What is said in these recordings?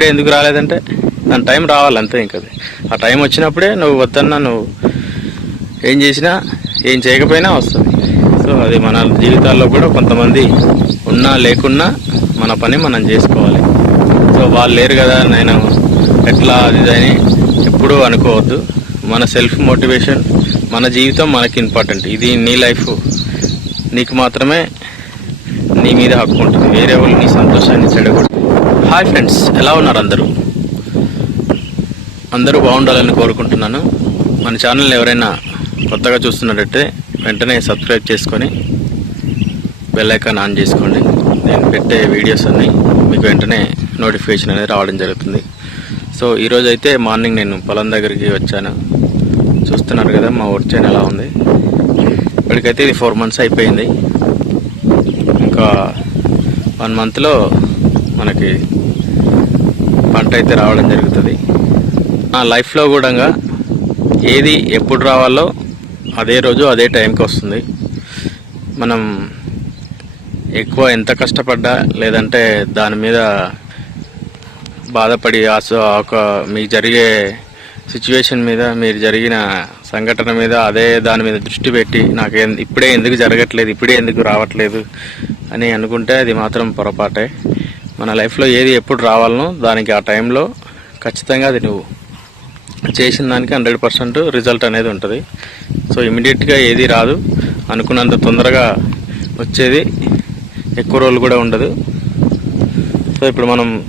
ఇప్పుడే ఎందుకు రాలేదంటే? దాని టైం రావాలి అంతే అది. ఆ టైం వచ్చినప్పుడే నువ్వు వద్దన్నా నువ్వు ఏం చేసినా ఏం చేయకపోయినా వస్తుంది. సో అది మన జీవితాల్లో కూడా కొంతమంది ఉన్నా లేకున్నా మన పని మనం చేసుకోవాలి. సో వాళ్ళు లేరు కదా నేను ఎట్లా అది ఇది అని ఎప్పుడూ అనుకోవద్దు. మన సెల్ఫ్ మోటివేషన్ మన జీవితం మనకి ఇంపార్టెంట్. ఇది నీ లైఫ్. నీకు మాత్రమే నీ మీద హక్కు ఉంటుంది. వేరే వాళ్ళు నీ సంతోషాన్ని చెడగొట్టు హాయ్ ఫ్రెండ్స్ ఎలా ఉన్నారు అందరూ? అందరూ బాగుండాలని కోరుకుంటున్నాను. మన ఛానల్ ఎవరైనా కొత్తగా చూస్తున్నట్టయితే వెంటనే సబ్స్క్రైబ్ చేసుకొని బెల్ ఐకాన్ ఆన్ చేసుకోండి. నేను పెట్టే వీడియోస్ అన్నీ మీకు వెంటనే నోటిఫికేషన్ అనేది రావడం జరుగుతుంది. సో ఈరోజైతే మార్నింగ్ నేను పొలం దగ్గరికి వచ్చాను. చూస్తున్నారు కదా మా వర్క్ చైన్ ఎలా ఉంది? ఇప్పటికైతే ఇది ఫోర్ మంత్స్ అయిపోయింది. ఇంకా వన్ మంత్లో మనకి పంట అయితే రావడం జరుగుతుంది. నా లైఫ్లో కూడా ఏది ఎప్పుడు రావాలో అదే రోజు అదే టైంకి వస్తుంది. మనం ఎక్కువ ఎంత కష్టపడ్డా లేదంటే దాని మీద బాధపడి ఆ ఒక మీకు జరిగే సిచ్యువేషన్ మీద మీరు జరిగిన సంఘటన మీద అదే దాని మీద దృష్టి పెట్టి నాకు ఇప్పుడే ఎందుకు జరగట్లేదు ఇప్పుడే ఎందుకు రావట్లేదు అని అనుకుంటే అది మాత్రం పొరపాటే. మన లైఫ్లో ఏది ఎప్పుడు రావాలనో దానికి ఆ టైంలో ఖచ్చితంగా అది నువ్వు చేసిన దానికి హండ్రెడ్ పర్సెంట్ రిజల్ట్ అనేది ఉంటుంది. సో ఇమీడియట్గా ఏది రాదు. అనుకున్నంత తొందరగా వచ్చేది ఎక్కువ రోజులు కూడా ఉండదు. సో ఇప్పుడు మనం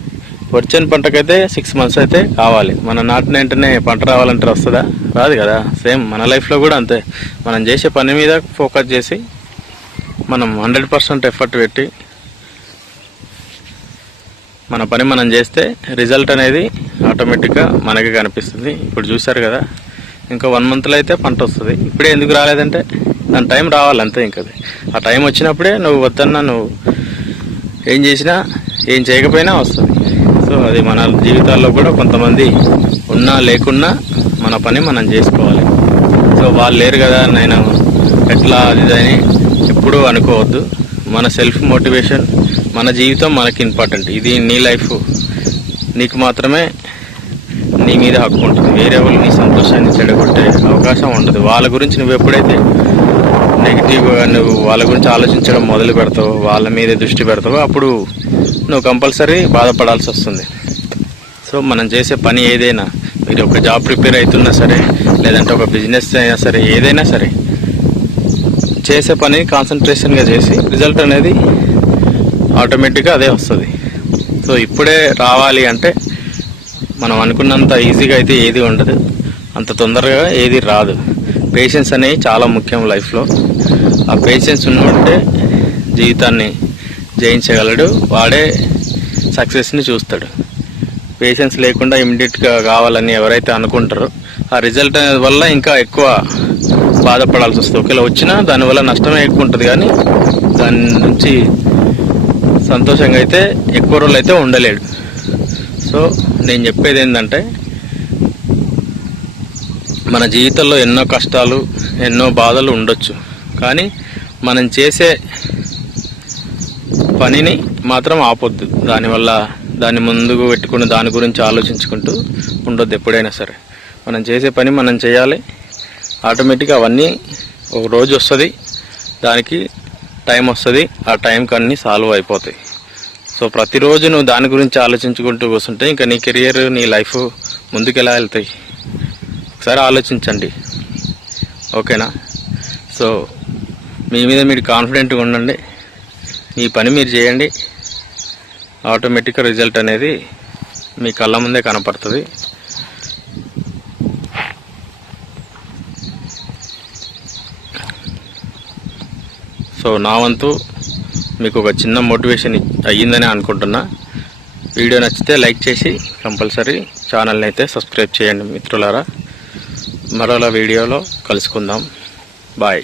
వచ్చిన పంటకైతే సిక్స్ మంత్స్ అయితే కావాలి. మన నాటిన వెంటనే పంట రావాలంటే వస్తుందా? రాదు కదా. సేమ్ మన లైఫ్లో కూడా అంతే. మనం చేసే పని మీద ఫోకస్ చేసి మనం హండ్రెడ్ పర్సెంట్ ఎఫర్ట్ పెట్టి మన పని మనం చేస్తే రిజల్ట్ అనేది ఆటోమేటిక్గా మనకి కనిపిస్తుంది. ఇప్పుడు చూసారు కదా ఇంకా వన్ మంత్లో అయితే పంట వస్తుంది. ఇప్పుడే ఎందుకు రాలేదంటే దాని టైం రావాలి అంతే ఇంక అది. ఆ టైం వచ్చినప్పుడే నువ్వు వద్దన్నా నువ్వు ఏం చేసినా ఏం చేయకపోయినా వస్తుంది. సో అది మన జీవితాల్లో కూడా కొంతమంది ఉన్నా లేకున్నా మన పని మనం చేసుకోవాలి. సో వాళ్ళు లేరు కదా నేను ఎట్లా అది ఇది అని ఎప్పుడూ అనుకోవద్దు. మన సెల్ఫ్ మోటివేషన్ మన జీవితం మనకి ఇంపార్టెంట్ ఇది నీ లైఫ్ నీకు మాత్రమే నీ మీద హక్కు ఉంటుంది. వేరే వాళ్ళు నీ సంతోషాన్ని చెడగొట్టే అవకాశం ఉండదు. వాళ్ళ గురించి నువ్వు ఎప్పుడైతే నెగిటివ్గా నువ్వు వాళ్ళ గురించి ఆలోచించడం మొదలు పెడతావు వాళ్ళ మీదే దృష్టి పెడతావు అప్పుడు నువ్వు కంపల్సరీ బాధపడాల్సి వస్తుంది. సో మనం చేసే పని ఏదైనా మీరు ఒక జాబ్ ప్రిపేర్ అవుతున్నా సరే లేదంటే ఒక బిజినెస్ అయినా సరే ఏదైనా సరే చేసే పని కాన్సన్ట్రేషన్గా చేసి రిజల్ట్ అనేది ఆటోమేటిక్గా అదే వస్తుంది. సో ఇప్పుడే రావాలి అంటే మనం అనుకున్నంత ఈజీగా అయితే ఏది ఉండదు. అంత తొందరగా ఏది రాదు. పేషెన్స్ అనేవి చాలా ముఖ్యం లైఫ్లో. ఆ పేషెన్స్ ఉన్నట్టే జీవితాన్ని జయించగలడు. వాడే సక్సెస్ని చూస్తాడు. పేషెన్స్ లేకుండా ఇమ్మీడియట్గా కావాలని ఎవరైతే అనుకుంటారో ఆ రిజల్ట్ అనేది వల్ల ఇంకా ఎక్కువ బాధపడాల్సి వస్తుంది. ఒకవేళ వచ్చినా దానివల్ల నష్టమే ఎక్కువ ఉంటుంది కానీ దాని నుంచి సంతోషంగా అయితే ఎక్కువ రోజులు అయితే ఉండలేడు. సో నేను చెప్పేది ఏంటంటే మన జీవితంలో ఎన్నో కష్టాలు ఎన్నో బాధలు ఉండొచ్చు. కానీ మనం చేసే పనిని మాత్రం ఆపొద్దు. దానివల్ల దాన్ని ముందుకు పెట్టుకుని దాని గురించి ఆలోచించుకుంటూ ఉండొద్దు ఎప్పుడైనా సరే. మనం చేసే పని మనం చేయాలి. ఆటోమేటిక్గా అవన్నీ ఒక రోజు వస్తుంది. దానికి టైం వస్తుంది ఆ టైంకి అన్నీ సాల్వ్ అయిపోతాయి. సో ప్రతిరోజు నువ్వు దాని గురించి ఆలోచించుకుంటూ కూర్చుంటే ఇంకా నీ కెరియర్ నీ లైఫ్ ముందుకు ఎలా వెళ్తాయి? ఒకసారి ఆలోచించండి. ఓకేనా? సో మీ మీద మీరు కాన్ఫిడెంట్గా ఉండండి. మీ పని మీరు చేయండి. ఆటోమేటిక్గా రిజల్ట్ అనేది మీ కళ్ళ ముందే కనపడుతుంది. సో నా వంతు మీకు ఒక చిన్న మోటివేషన్ అయ్యిందని అనుకుంటున్నా. వీడియో నచ్చితే లైక్ చేసి కంపల్సరీ ఛానల్ని అయితే సబ్స్క్రైబ్ చేయండి మిత్రులారా. మరోలా వీడియోలో కలుసుకుందాం. బాయ్.